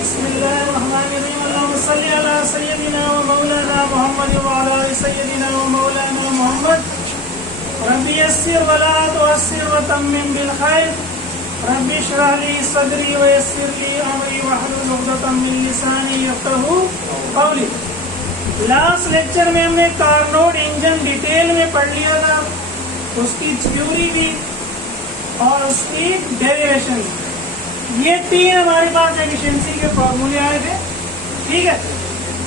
बिस्मिल्लाहिर्रहमानिर्रहीम। अल्लाहुम्मा सल्लि अला सय्यिदिना व मौलाना मुहम्मद व अला आलि सय्यिदिना व मौलाना मुहम्मद। रब्बि यस्सिर व ला तुअस्सिर व तम्मिम बिल खैर। रब्बि इश्रह ली सदरी व यस्सिर ली अमरी वहलुल उक़दतम मिन लिसानी यफ़क़हू क़ौली। लास्ट लेक्चर में हमने कारनोट इंजन डिटेल में पढ़ लिया था, उसकी थ्योरी भी और उसकी डेरिवेशन। ये तीन हमारे पास एफिशिएंसी के फॉर्मूले आए थे। ठीक है,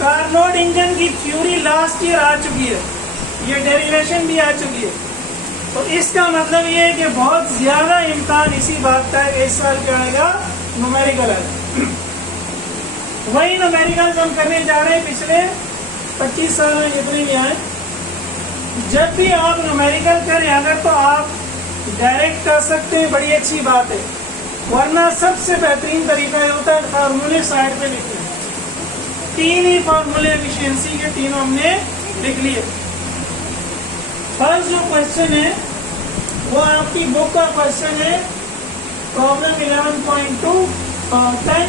कारनोट इंजन की थ्योरी लास्ट ईयर आ चुकी है, ये डेरिवेशन भी आ चुकी है। तो इसका मतलब ये है कि बहुत ज्यादा इम्कान इसी बात का है कि इस साल क्या आएगा, न्यूमेरिकल आएगा। वही न्यूमेरिकल हम करने जा रहे हैं पिछले 25 साल में जितने भी आए। जब भी आप न्यूमेरिकल करें अगर तो आप डायरेक्ट कर सकते हैं, बड़ी अच्छी बात है, वरना सबसे बेहतरीन तरीका ये होता है फार्मूले साइड पे लिखने। तीन ही फार्मूले एफिशिएंसी के, तीनों हमने लिख लिए। फर्स्ट जो क्वेश्चन है वो आपकी बुक का क्वेश्चन है, प्रॉब्लम 11.2 10,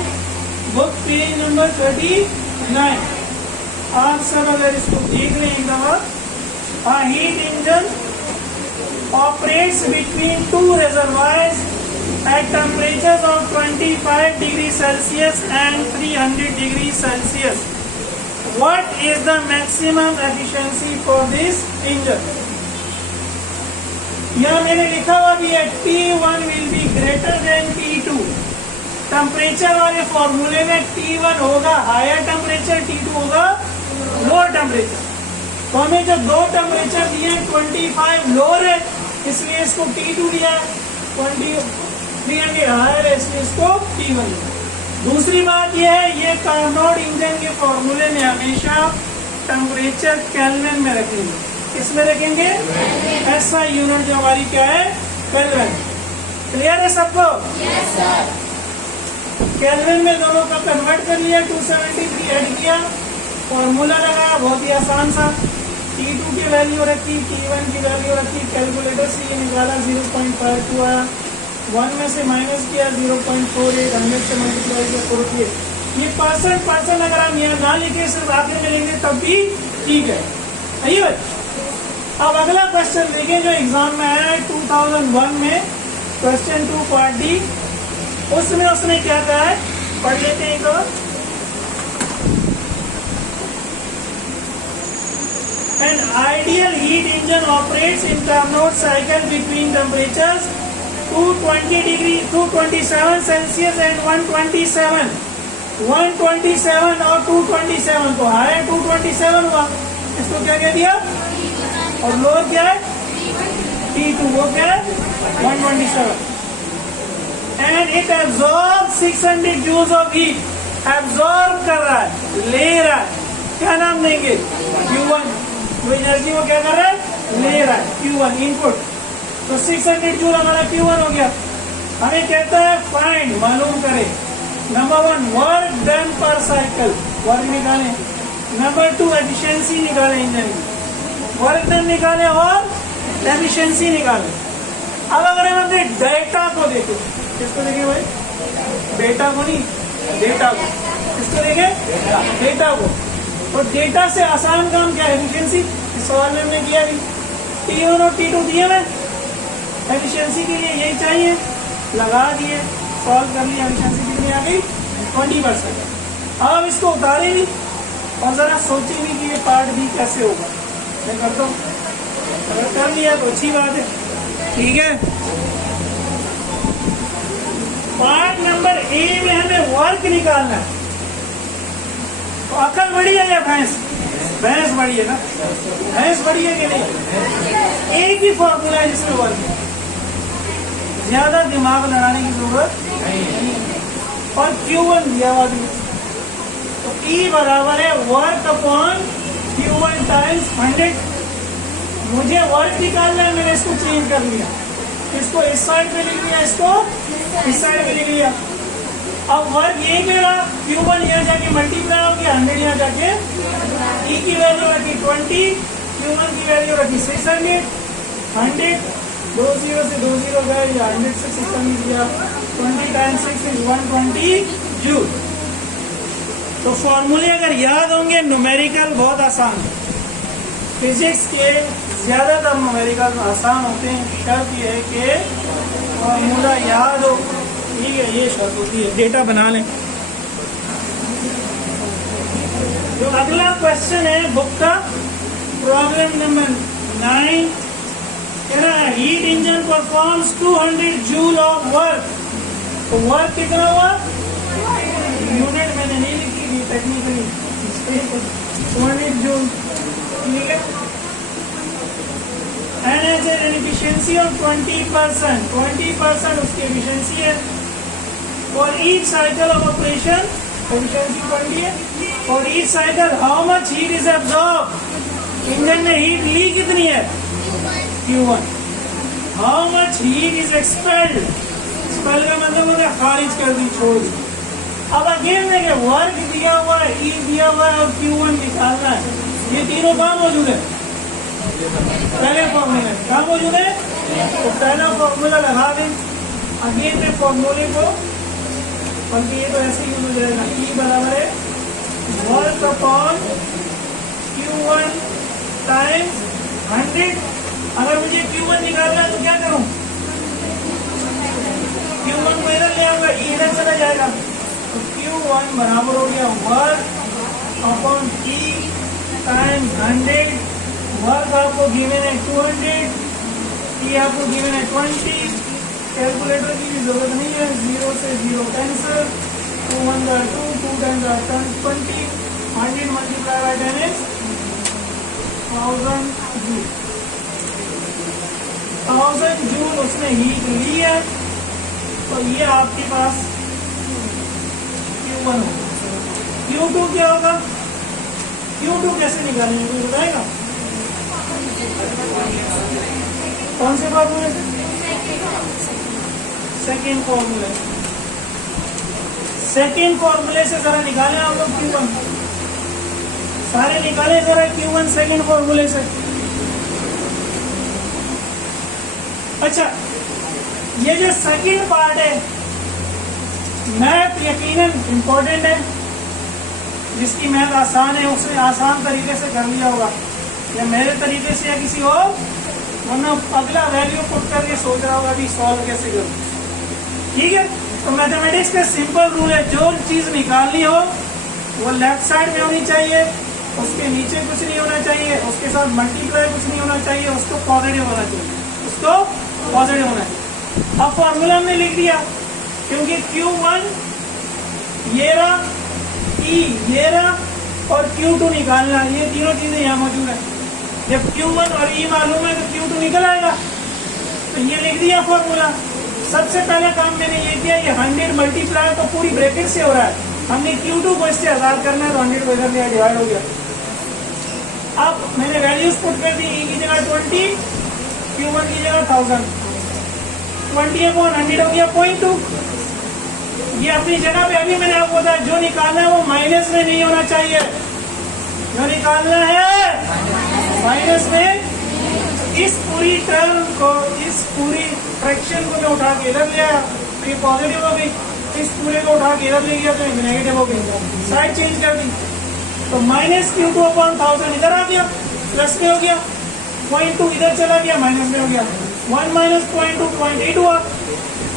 बुक पेज नंबर 39। आप सब अगर इसको देख लें एक दफा। A heat engine operates between two reservoirs at temperatures of 25 degrees Celsius and 300 degrees Celsius. What is the maximum efficiency for this engine? यहाँ मैंने लिखा हुआ भी है T1 will be greater than T2। Temperature वाले फॉर्मूले में T1 होगा हायर टेम्परेचर, T2 होगा लोअर टेम्परेचर। तो हमें जो दो टेम्परेचर दिए 25 लोअर है इसलिए इसको T2 दिया है, 300 हायर है इसलिए इसको T1 दिया। दूसरी बात यह है, ये कारनोट इंजन के फॉर्मूले में हमेशा टेम्परेचर केल्विन में रखेंगे। किसमें रखेंगे? ऐसा यूनिट जो हमारी क्या है, केल्विन। क्लियर है सबको? Yes sir. केल्विन में दोनों का कन्वर्ट कर लिया, 273 ऐड किया, फॉर्मूला लगाया, बहुत ही आसान सा। T2 की वैल्यू रखी, T1 की वैल्यू रखी, कैलकुलेटर से ये निकाला 0.52 आया, 1 में से माइनस किया 0.48, 100 से मल्टीप्लाई किया 48। ये परसेंट अगर हम यहाँ ना लिखे सिर्फ आखिर में लेंगे तब भी ठीक है। सही है। अब अगला क्वेश्चन देखें जो एग्जाम में आया है 2001 में, क्वेश्चन 2 पार्ट डी। उसमें उसने क्या कहा है, पढ़ लेते हैं एक और। An ideal heat engine operates in Carnot cycle between temperatures 227 Celsius and 127 और 227। तो हायर 227 हुआ, इसको क्या कह दिया, और लोअर क्या है T2, वो क्या है 127। And it absorbs 600 joules of heat। Absorb कर रहा है, ले रहा है, क्या नाम देंगे, Q1। वो एनर्जी वो क्या कर रहा है, ले रहा है, Q1 इनपुट। तो 600 जूल हमारा Q1 हो गया। हमें कहता है फाइंड, मालूम करें, नंबर 1 वर्क डन पर साइकिल, वर्क निकालें। नंबर 2 एफिशिएंसी निकालें, इंजन की वर्क डन निकालें और एफिशिएंसी निकालें। अब अगर हम अपने डेटा को देखें, किसको देखें भाई, डेटा को नहीं, डेटा को, किसको देखें, डेटा को। तो डेटा से आसान काम क्या है, एफिशिएंसी। इस सवाल में हमने किया भी, T1 और T2 दिए हुए, एफिशिएंसी के लिए यही चाहिए, लगा दिए, सॉल्व कर लिया, एफिशिएंसी कितनी आ गई 20%। अब इसको उतारे भी और जरा सोचे भी कि ये पार्ट भी कैसे होगा। मैं करता हूँ, अगर कर लिया तो अच्छी बात है। ठीक है, पार्ट नंबर ए में हमें वर्क निकालना है। तो अकल बड़ी है या भैंस, भैंस बड़ी है ना, भैंस बड़ी है कि नहीं। एक ही फॉर्मूला है जिसमें वर्क है, ज्यादा दिमाग लगाने की जरूरत नहीं, और Q1 दिया हुआ भी। तो E बराबर है वर्क अपॉन Q1 टाइम्स 100। मुझे वर्क निकालना है, मैंने इसको चेंज कर लिया, इसको इस साइड पे लिख लिया, इसको इस साइड पे लिख लिया। अब वर्क यही पे रहा, Q1 यहाँ जाके मल्टीप्लाई हो गया, 100 यहाँ जाके, E की वैल्यू रखी 20, Q1 की वैल्यू रखी 600, 100 2 0 से 2 0 गए, 100 से 600 दिया, 20 टाइम्स 6 इज 120 जूल। तो फॉर्मूले अगर याद होंगे, न्यूमेरिकल बहुत आसान है। फिजिक्स के ज़्यादातर न्यूमेरिकल आसान होते हैं। शर्त ये है कि फॉर्मूला याद हो, ठीक है, ये शर्त होती है। डेटा बना लें। जो अगला क्वेश्चन है बुक का, प्रॉब्लम नंबर 9, कह रहा है heat engine performs 200 joule of work. तो वर्क कितना हुआ, यूनिट मैंने नहीं लिखी थी टेक्निकली, 200 जूल, ठीक है। And as an efficiency of 20%, 20% उसकी एफिशिएंसी है। और each cycle of operation efficiency 20 है। और each cycle how much heat is absorb, engine ने हीट ली कितनी है, Q1। How much heat is expelled, expelled का मतलब होता है खारिज कर दी, छोड़ दी। अब अगेन देखें, वर्क दिया हुआ है, ई दिया हुआ है और Q1 निकालना है। ये तीनों कहाँ मौजूद है, पहले फॉर्मूले कहाँ मौजूद है, तो पहला फॉर्मूला लगा दें। अगेन में फॉर्मूले को, बल्कि ये तो ऐसे ही यूज हो जाएगा, ई बराबर है वर्क अपॉन Q1 टाइम्स 100। अगर मुझे Q1 निकालना है तो क्या करूं, Q1 को इधर ले आऊंगा, ई इधर चला जाएगा। तो Q1 बराबर हो गया वर्क अपॉन ई टाइम 100। वर्क आपको गिवन है 200, ई आपको गिवन है 20। कैलकुलेटर की भी जरूरत नहीं है, 0 से 0 cancel, 2 1 are 2, 2 times are 20, 100 multiplied by 10 is 1000 joule. 1000 joule उसने हीट ली है, तो ये आपके पास Q1 होगा। Q2 क्या होगा, Q2 कैसे निकालेंगे कोई बताएगा, कौन से फॉर्मूले से, सेकेंड फॉर्मूले, सेकेंड फॉर्मूले से जरा निकालें आप लोग Q1, सारे निकाले जरा Q1 सेकेंड फॉर्मूले से। अच्छा, ये जो सेकेंड पार्ट है, मैथ यकीनन इंपॉर्टेंट है। जिसकी मैथ आसान है उसने आसान तरीके से कर लिया होगा, या मेरे तरीके से या किसी और, वरना अगला वैल्यू पुट करके सोच रहा होगा अभी सॉल्व कैसे करूं, ठीक है। तो मैथमेटिक्स का सिंपल रूल है, जो चीज निकालनी हो वो लेफ्ट साइड में होनी चाहिए, उसके नीचे कुछ नहीं होना चाहिए, उसके साथ मल्टीप्लाई कुछ नहीं होना चाहिए, उसको पॉजिटिव होना चाहिए, उसको पॉजिटिव होना चाहिए। अब फॉर्मूला हमने लिख दिया, क्योंकि Q1 ये रहा, E ये रहा और Q2 निकालना, ये तीनों चीजें यहाँ मौजूद है। जब Q1 और E मालूम है तो Q2 निकल आएगा। तो ये लिख दिया फॉर्मूला। सबसे पहला काम मैंने ये किया, ये 100 मल्टीप्लाई तो पूरी ब्रैकेट से हो रहा है, हमने Q2 को इससे आजाद करना है, तो 100 को इधर लिया, डिवाइड हो गया। अब मैंने वैल्यूज पुट कर दी, E की जगह 20, Q1 की जगह 1000, 20/100 हो गया 0.2। ये अपनी जगह पे, अभी मैंने आपको बताया जो निकालना है वो माइनस में नहीं होना चाहिए, जो निकालना है माइनस में। इस पूरी टर्म को, इस पूरी फ्रैक्शन को मैं उठा के इधर ले आया तो ये पॉजिटिव हो गई, इस पूरे को उठा के इधर ले गया तो ये नेगेटिव हो गई, साइड चेंज कर दी। तो -Q2/1000 इधर आ गया, प्लस में हो गया, 0.2 इधर चला गया, माइनस में हो गया, 1 - 0.2 0.8 हुआ।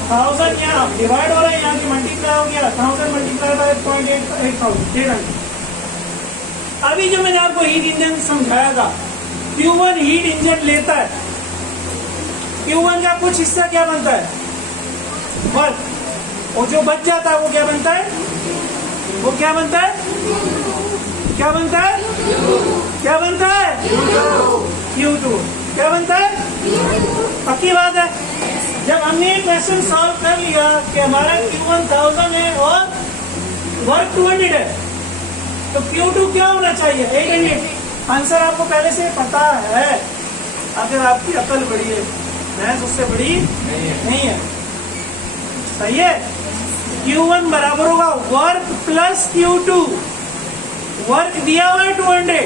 1000 यहाँ डिवाइड हो रहा है, यहाँ की मल्टीप्लाई हो गया, 1000 मल्टीप्लाई बाय 0.8 800। अभी जो मैंने आपको हीट इंजन समझाया था, Q1 हीट इंजन लेता है, Q1 का कुछ हिस्सा क्या बनता है, वर्क, और जो बच जाता है वो क्या बनता है, वो क्या बनता है, क्या बनता है, क्या बनता है, Q2 क्या बनता है। पक्की बात है, जब हमने ये क्वेश्चन सॉल्व कर लिया कि हमारा Q1 1000 है और वर्क 200 है, तो Q2 क्या होना चाहिए, 800। आंसर आपको पहले से पता है, अगर आपकी अकल बड़ी है, मैथ्स उससे बड़ी नहीं है, सही है। Q1 बराबर होगा वर्क प्लस Q2, वर्क दिया हुआ है 200,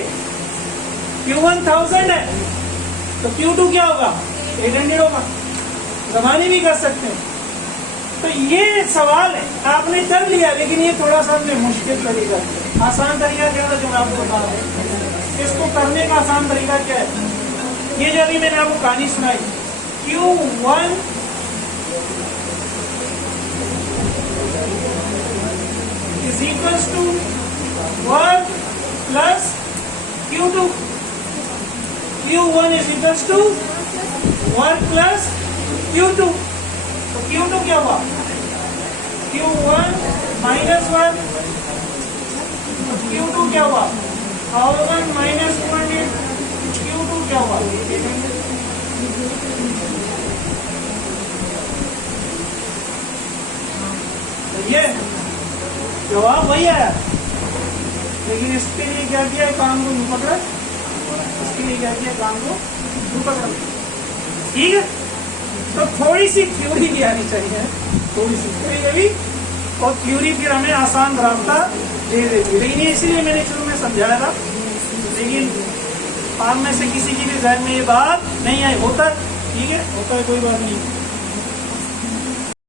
Q1 1000 है, तो Q2 क्या होगा, 800 होगा। जमाने भी कर सकते हैं। तो ये सवाल है, आपने कर लिया, लेकिन ये थोड़ा सा मुश्किल तरीका है। आसान तरीका क्या था जो मैं आपको बता रहा हूँ, इसको करने का आसान तरीका क्या है? ये जो अभी मैंने आपको कहानी सुनाई, Q1 is equals to work plus Q2. Q1 is equals to work plus Q2. तो Q2 क्या हुआ? Q1 minus work. Q2 क्या हुआ? R1 minus 200. Q2 क्या हुआ? ये जवाब वही है, लेकिन इसके लिए क्या किया, काम को यूं पकड़ा. इसके लिए क्या किया, काम को यूं पकड़ा. ठीक है, तो थोड़ी सी थ्योरी भी आनी चाहिए, थोड़ी सी थ्योरी भी, और थ्योरी फिर हमें आसान रास्ता दे देती है. लेकिन इसलिए मैंने शुरू में समझाया था, लेकिन आप में से किसी की भी जहन में ये बात नहीं आई. होता है, ठीक है, होता है, कोई बात नहीं.